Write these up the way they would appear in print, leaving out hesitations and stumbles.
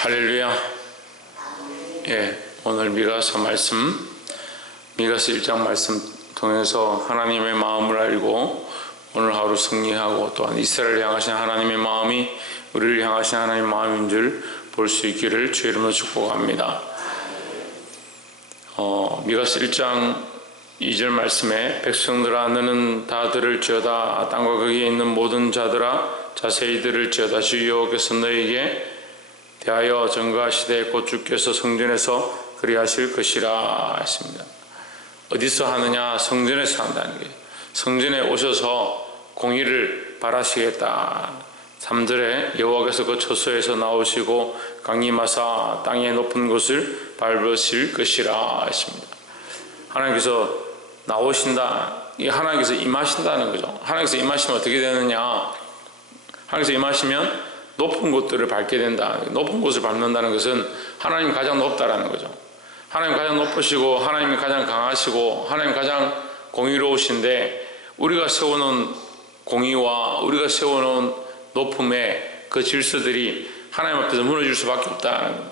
할렐루야. 오늘 미가서 말씀, 미가서 1장 말씀 통해서 하나님의 마음을 알고 오늘 하루 승리하고 또한 이스라엘을 향하신 하나님의 마음이 우리를 향하신 하나님의 마음인 줄 볼 수 있기를 주의 이름으로 축복합니다. 미가서 1장 2절 말씀에 백성들아 너는 다 들을지어다 땅과 거기에 있는 모든 자들아 자세히 들을지어다 주 여호와께서 너에게 대하여 전가하시되 곧 주께서 성전에서 그리하실 것이라 했습니다. 어디서 하느냐? 성전에서 한다는 거예요. 성전에 오셔서 공의를 바라시겠다. 3절에 여호와께서 그 처소에서 나오시고 강림하사 땅의 높은 곳을 밟으실 것이라 했습니다. 하나님께서 나오신다. 이게 하나님께서 임하신다는 거죠. 하나님께서 임하시면 어떻게 되느냐? 하나님께서 임하시면 높은 곳들을 밟게 된다. 높은 곳을 밟는다는 것은 하나님이 가장 높다라는 거죠. 하나님 가장 높으시고 하나님이 가장 강하시고 하나님 가장 공의로우신데 우리가 세워놓은 공의와 우리가 세워놓은 높음의 그 질서들이 하나님 앞에서 무너질 수밖에 없다는 거예요.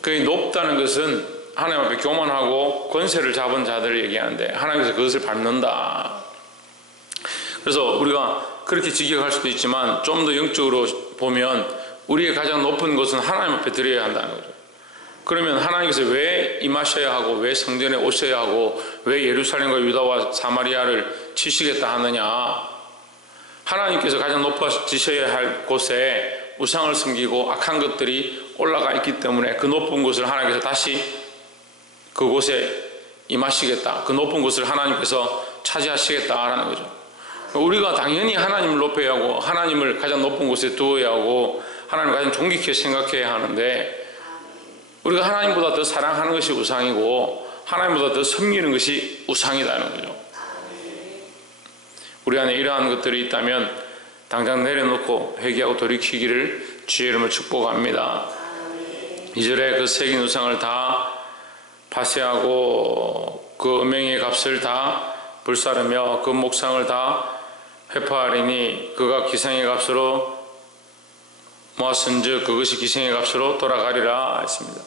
그게 높다는 것은 하나님 앞에 교만하고 권세를 잡은 자들을 얘기하는데 하나님께서 그것을 밟는다. 그래서 우리가 그렇게 직역할 수도 있지만 좀 더 영적으로 보면 우리의 가장 높은 것은 하나님 앞에 드려야 한다는 거죠. 그러면 하나님께서 왜 임하셔야 하고 왜 성전에 오셔야 하고 왜 예루살렘과 유다와 사마리아를 치시겠다 하느냐? 하나님께서 가장 높아지셔야 할 곳에 우상을 섬기고 악한 것들이 올라가 있기 때문에 그 높은 곳을 하나님께서 다시 그곳에 임하시겠다. 그 높은 곳을 하나님께서 차지하시겠다라는 거죠. 우리가 당연히 하나님을 높여야 하고 하나님을 가장 높은 곳에 두어야 하고 하나님을 가장 존귀케 생각해야 하는데 우리가 하나님보다 더 사랑하는 것이 우상이고 하나님보다 더 섬기는 것이 우상이라는 거죠. 우리 안에 이러한 것들이 있다면 당장 내려놓고 회개하고 돌이키기를 주의 이름으로 축복합니다. 2절에 그 새긴 우상을 다 파쇄하고 그 음행의 값을 다 불사르며 그 목상을 다 회파하리니 그가 기생의 값으로 모았은즉 그것이 기생의 값으로 돌아가리라 했습니다.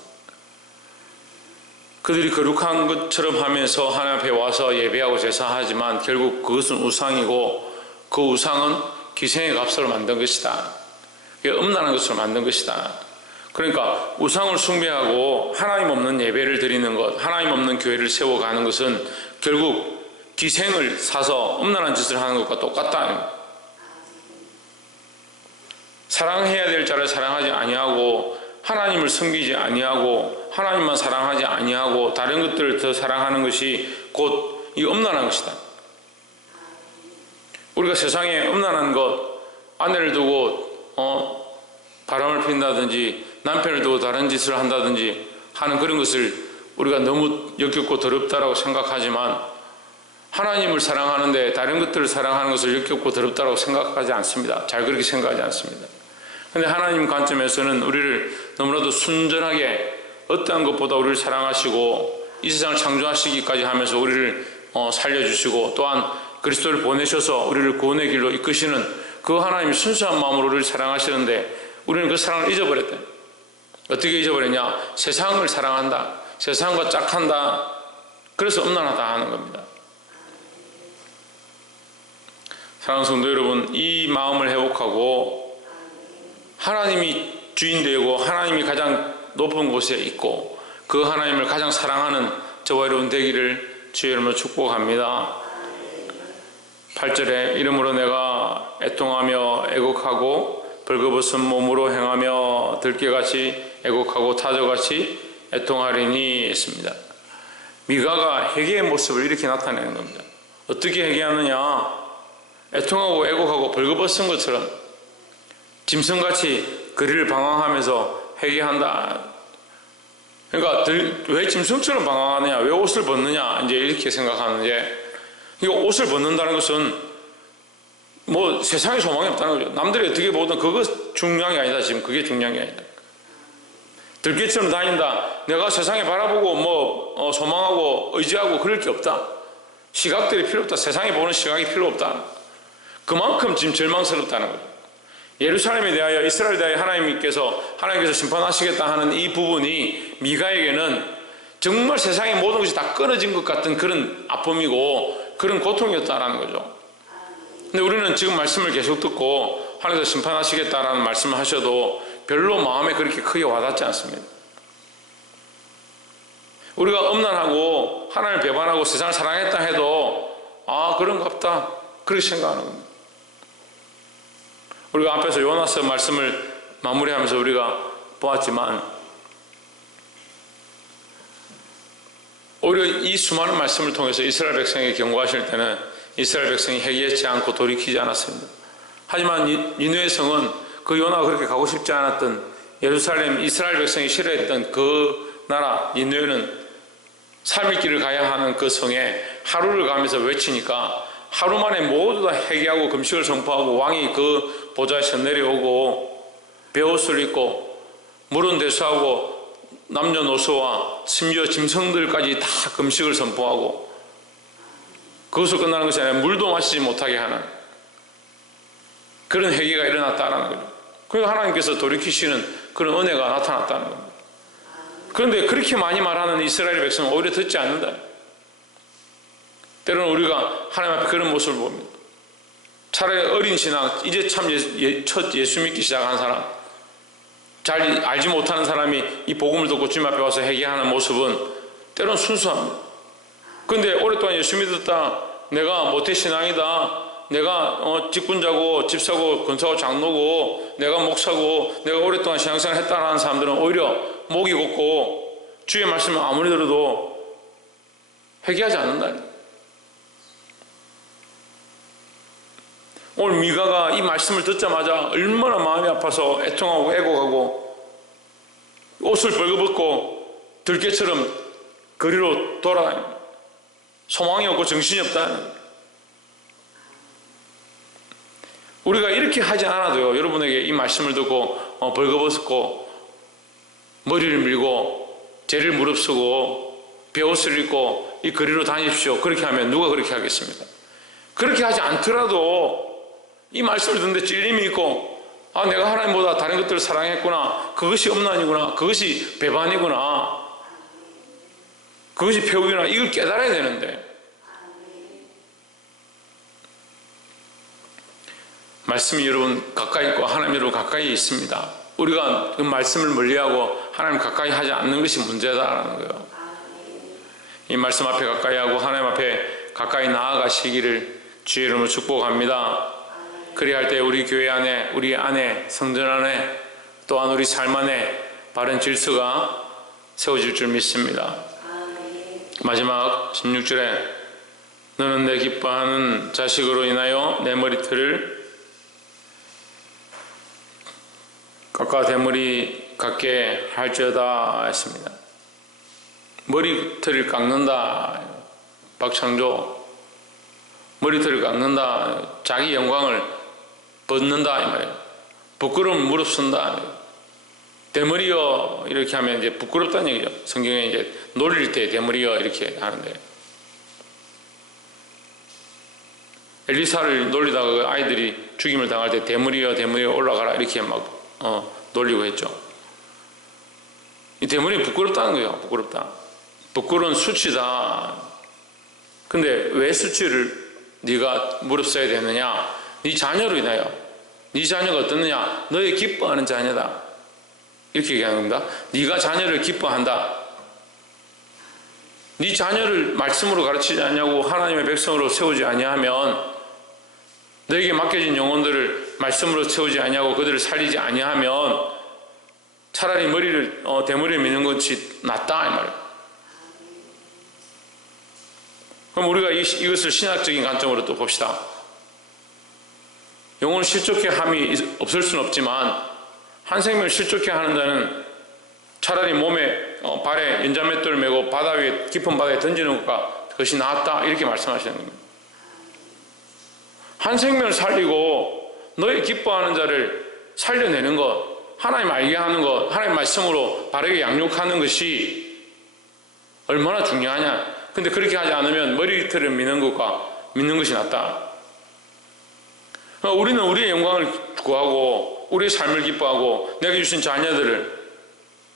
그들이 거룩한 것처럼 하면서 하나님 앞에 와서 예배하고 제사하지만 결국 그것은 우상이고 그 우상은 기생의 값으로 만든 것이다. 음란한 것으로 만든 것이다. 그러니까 우상을 숭배하고 하나님 없는 예배를 드리는 것, 하나님 없는 교회를 세워가는 것은 결국 기생을 사서 음란한 짓을 하는 것과 똑같다. 사랑해야 될 자를 사랑하지 아니하고 하나님을 섬기지 아니하고 하나님만 사랑하지 아니하고 다른 것들을 더 사랑하는 것이 곧 이 음란한 것이다. 우리가 세상에 음란한 것, 아내를 두고 바람을 핀다든지 남편을 두고 다른 짓을 한다든지 하는 그런 것을 우리가 너무 역겹고 더럽다라고 생각하지만 하나님을 사랑하는데 다른 것들을 사랑하는 것을 역겹고 더럽다라고 생각하지 않습니다. 잘 그렇게 생각하지 않습니다. 그런데 하나님 관점에서는 우리를 너무나도 순전하게 어떠한 것보다 우리를 사랑하시고 이 세상을 창조하시기까지 하면서 우리를 살려주시고 또한 그리스도를 보내셔서 우리를 구원의 길로 이끄시는 그 하나님이 순수한 마음으로 우리를 사랑하시는데 우리는 그 사랑을 잊어버렸다. 어떻게 잊어버렸냐? 세상을 사랑한다. 세상과 짝한다. 그래서 음란하다 하는 겁니다. 사랑하는 성도 여러분, 이 마음을 회복하고 하나님이 주인 되고 하나님이 가장 높은 곳에 있고 그 하나님을 가장 사랑하는 저와 여러분 되기를 주의 이름으로 축복합니다. 8절에 이름으로 내가 애통하며 애곡하고 벌거벗은 몸으로 행하며 들깨같이 애곡하고 타조같이 애통하리니 했습니다. 미가가 회개의 모습을 이렇게 나타내는 겁니다. 어떻게 회개하느냐? 애통하고 애곡하고 벌거벗은 것처럼 짐승같이 거리를 방황하면서 회개한다. 그러니까 왜 짐승처럼 방황하느냐? 왜 옷을 벗느냐? 이제 이렇게 생각하는데 이거 옷을 벗는다는 것은 뭐 세상에 소망이 없다는 거죠. 남들이 어떻게 보든 그거 중요한 게 아니다. 지금 그게 중요한 게 아니다. 들깨처럼 다닌다. 내가 세상에 바라보고 소망하고 의지하고 그럴 게 없다. 시각들이 필요 없다. 세상에 보는 시각이 필요 없다. 그만큼 지금 절망스럽다는 거죠. 예루살렘에 대하여 이스라엘에 대하여 하나님께서 심판하시겠다 하는 이 부분이 미가에게는 정말 세상의 모든 것이 다 끊어진 것 같은 그런 아픔이고 그런 고통이었다라는 거죠. 근데 우리는 지금 말씀을 계속 듣고 하나님께서 심판하시겠다라는 말씀을 하셔도 별로 마음에 그렇게 크게 와닿지 않습니다. 우리가 엄난하고 하나님을 배반하고 세상을 사랑했다 해도 그런갑다 그렇게 생각하는 겁니다. 우리가 앞에서 요나서 말씀을 마무리하면서 우리가 보았지만 오히려 이 수많은 말씀을 통해서 이스라엘 백성에게 경고하실 때는 이스라엘 백성이 회개치 않고 돌이키지 않았습니다. 하지만 니느웨 성은 그 요나가 그렇게 가고 싶지 않았던 예루살렘 이스라엘 백성이 싫어했던 그 나라 니느웨는 삶의 길을 가야 하는 그 성에 하루를 가면서 외치니까 하루 만에 모두 다 회개하고 금식을 선포하고 왕이 그 보좌에서 내려오고 베옷을 입고 물은 대수하고 남녀노소와 심지어 짐승들까지 다 금식을 선포하고 그것을 끝나는 것이 아니라 물도 마시지 못하게 하는 그런 회개가 일어났다는 거죠. 그러니까 하나님께서 돌이키시는 그런 은혜가 나타났다는 겁니다. 그런데 그렇게 많이 말하는 이스라엘 백성은 오히려 듣지 않는다. 때로는 우리가 하나님 앞에 그런 모습을 봅니다. 차라리 어린 신앙, 이제 참 첫 예수 믿기 시작한 사람, 잘 알지 못하는 사람이 이 복음을 듣고 주님 앞에 와서 회개하는 모습은 때로는 순수합니다. 그런데 오랫동안 예수 믿었다, 내가 모태신앙이다, 내가 직분자고 집사고 권사고 장로고 내가 목사고 내가 오랫동안 신앙생활 했다는 사람들은 오히려 목이 곱고 주의 말씀을 아무리 들어도 회개하지 않는다. 오늘 미가가 이 말씀을 듣자마자 얼마나 마음이 아파서 애통하고 애곡하고 옷을 벌거벗고 들개처럼 거리로 돌아다닙니다. 소망이 없고 정신이 없다. 우리가 이렇게 하지 않아도요, 여러분에게 이 말씀을 듣고 벌거벗고 머리를 밀고 죄를 무릅쓰고 베옷을 입고 이 거리로 다니십시오. 그렇게 하면 누가 그렇게 하겠습니까? 그렇게 하지 않더라도 이 말씀을 듣는데 찔림이 있고 내가 하나님보다 다른 것들을 사랑했구나, 그것이 엄난이구나, 그것이 배반이구나, 그것이 폐역이구나, 이걸 깨달아야 되는데 말씀이 여러분 가까이 있고 하나님 여러분 가까이 있습니다. 우리가 그 말씀을 멀리하고 하나님 가까이 하지 않는 것이 문제다라는 거예요. 이 말씀 앞에 가까이 하고 하나님 앞에 가까이 나아가시기를 주의 이름으로 축복합니다. 그리할 때 우리 교회 안에, 우리 안에, 성전 안에, 또한 우리 삶 안에 바른 질서가 세워질 줄 믿습니다. 마지막 16절에 너는 내 기뻐하는 자식으로 인하여 내 머리털을 깎아 대머리 같게 할지어다 했습니다. 머리털을 깎는다, 박창조. 머리털을 깎는다, 자기 영광을 벗는다 이 말이에요. 부끄러움 무릅쓴다. 대머리여 이렇게 하면 이제 부끄럽다는 얘기죠. 성경에 이제 놀릴 때 대머리여 이렇게 하는데, 엘리사를 놀리다가 아이들이 죽임을 당할 때 대머리여 대머리여 올라가라 이렇게 막 놀리고 했죠. 이 대머리는 부끄럽다는 거예요. 부끄럽다. 부끄러운 수치다. 근데 왜 수치를 네가 무릅써야 되느냐? 네 자녀로 인하여. 네 자녀가 어떻느냐? 너의 기뻐하는 자녀다. 이렇게 얘기하는 겁니다. 네가 자녀를 기뻐한다. 네 자녀를 말씀으로 가르치지 않냐고 하나님의 백성으로 세우지 아니하면, 너에게 맡겨진 영혼들을 말씀으로 세우지 아니하고 그들을 살리지 아니하면 차라리 대머리를 미는 것이 낫다 이 말이에요. 그럼 우리가 이것을 신학적인 관점으로 또 봅시다. 영혼을 실족해 함이 없을 수는 없지만 한 생명을 실족해 하는 자는 차라리 몸에 발에 연자맷돌을 메고 바다 위에 깊은 바다에 던지는 것과 그것이 낫다 이렇게 말씀하시는 겁니다. 한 생명을 살리고 너의 기뻐하는 자를 살려내는 것, 하나님 알게 하는 것, 하나님 말씀으로 바르게 양육하는 것이 얼마나 중요하냐. 근데 그렇게 하지 않으면 머리털을 미는 것과 믿는 것이 낫다. 우리는 우리의 영광을 구하고 우리의 삶을 기뻐하고 내게 주신 자녀들을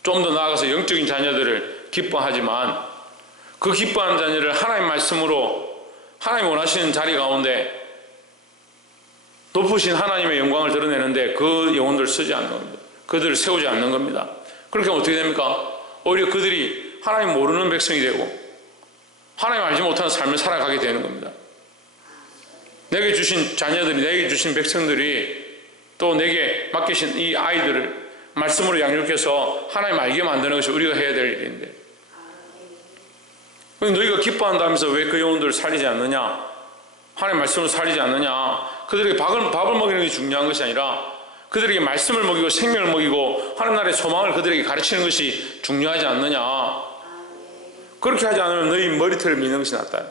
좀 더 나아가서 영적인 자녀들을 기뻐하지만 그 기뻐하는 자녀를 하나님의 말씀으로 하나님 원하시는 자리 가운데 높으신 하나님의 영광을 드러내는데 그 영혼들을 쓰지 않는 겁니다. 그들을 세우지 않는 겁니다. 그렇게 하면 어떻게 됩니까? 오히려 그들이 하나님 모르는 백성이 되고 하나님 알지 못하는 삶을 살아가게 되는 겁니다. 내게 주신 자녀들이, 내게 주신 백성들이 또 내게 맡기신 이 아이들을 말씀으로 양육해서 하나님 알게 만드는 것이 우리가 해야 될 일인데, 너희가 기뻐한다면서 왜 그 영혼들을 살리지 않느냐? 하나님 말씀을 살리지 않느냐? 그들에게 밥을 먹이는 게 중요한 것이 아니라 그들에게 말씀을 먹이고 생명을 먹이고 하나님 나라의 소망을 그들에게 가르치는 것이 중요하지 않느냐? 그렇게 하지 않으면 너희 머리털을 미는 것이 낫다.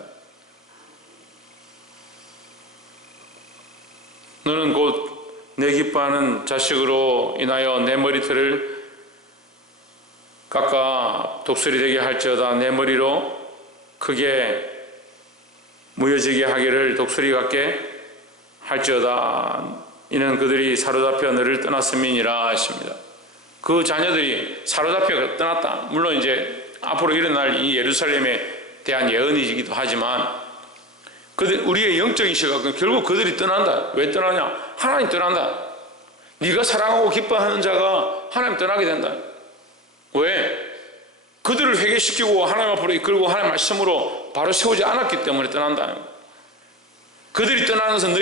너는 곧 내 기뻐하는 자식으로 인하여 내 머리털을 깎아 독수리 되게 할지어다. 내 머리로 크게 무뎌지게 하기를 독수리 같게 할지어다. 이는 그들이 사로잡혀 너를 떠났음이니라 하십니다. 그 자녀들이 사로잡혀 떠났다. 물론 이제 앞으로 일어날 이 예루살렘에 대한 예언이기도 하지만 우리의 영적인 시각은 결국 그들이 떠난다. 왜 떠나냐? 하나님 떠난다. 네가 사랑하고 기뻐하는 자가 하나님 떠나게 된다. 왜? 그들을 회개시키고 하나님 앞으로 이끌고 하나님 말씀으로 바로 세우지 않았기 때문에 떠난다. 그들이 떠나는 것은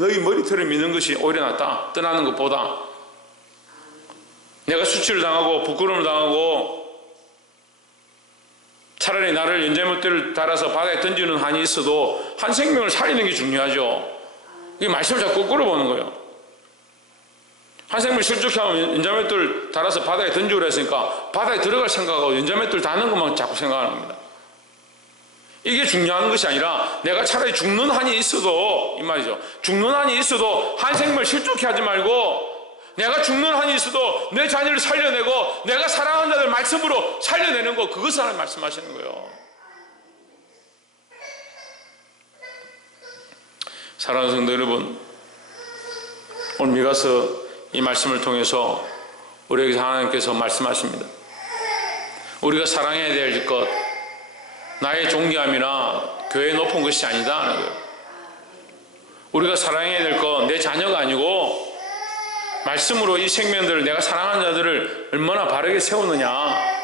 너희 머리털을 미는 것이 오히려 낫다. 떠나는 것보다. 내가 수치를 당하고 부끄러움을 당하고 차라리 나를 연자못대를 달아서 바다에 던지는 한이 있어도 한 생명을 살리는 게 중요하죠. 이 말씀을 자꾸 거꾸로 보는 거예요. 한 생명을 실족해 하면 연자못대를 달아서 바다에 던지고 했으니까 바다에 들어갈 생각하고 연자못대를 다는 것만 자꾸 생각하는 겁니다. 이게 중요한 것이 아니라 내가 차라리 죽는 한이 있어도 이 말이죠. 죽는 한이 있어도 한 생명을 실족해 하지 말고 내가 죽는 한이 있어도 내 자녀를 살려내고 내가 사랑하는 자들 말씀으로 살려내는 거, 그것을 하나님 말씀하시는 거예요. 사랑하는 성도 여러분, 오늘 미가서 이 말씀을 통해서 우리에게 하나님께서 말씀하십니다. 우리가 사랑해야 될 것, 나의 존귀함이나 교회의 높은 것이 아니다 하는 거예요. 우리가 사랑해야 될 것, 내 자녀가 아니고 말씀으로 이 생명들을, 내가 사랑하는 자들을 얼마나 바르게 세우느냐.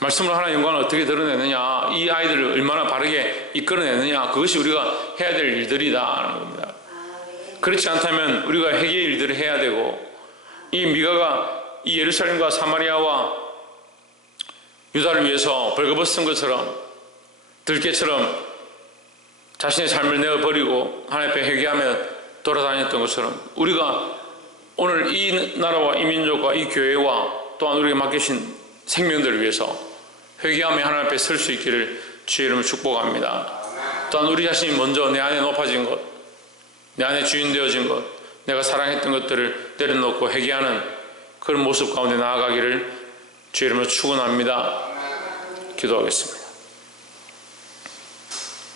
말씀으로 하나님의 영광을 어떻게 드러내느냐, 이 아이들을 얼마나 바르게 이끌어내느냐, 그것이 우리가 해야 될 일들이다 하는 겁니다. 그렇지 않다면 우리가 회개의 일들을 해야 되고, 이 미가가 이 예루살렘과 사마리아와 유다를 위해서 벌거벗은 것처럼, 들깨처럼 자신의 삶을 내어버리고 하나님 앞에 회개하며 돌아다녔던 것처럼 우리가 오늘 이 나라와 이 민족과 이 교회와 또한 우리에게 맡기신 생명들을 위해서 회개하며 하나님 앞에 설 수 있기를 주의 이름으로 축복합니다. 또한 우리 자신이 먼저 내 안에 높아진 것, 내 안에 주인 되어진 것, 내가 사랑했던 것들을 내려놓고 회개하는 그런 모습 가운데 나아가기를 주의 이름으로 축원합니다. 기도하겠습니다.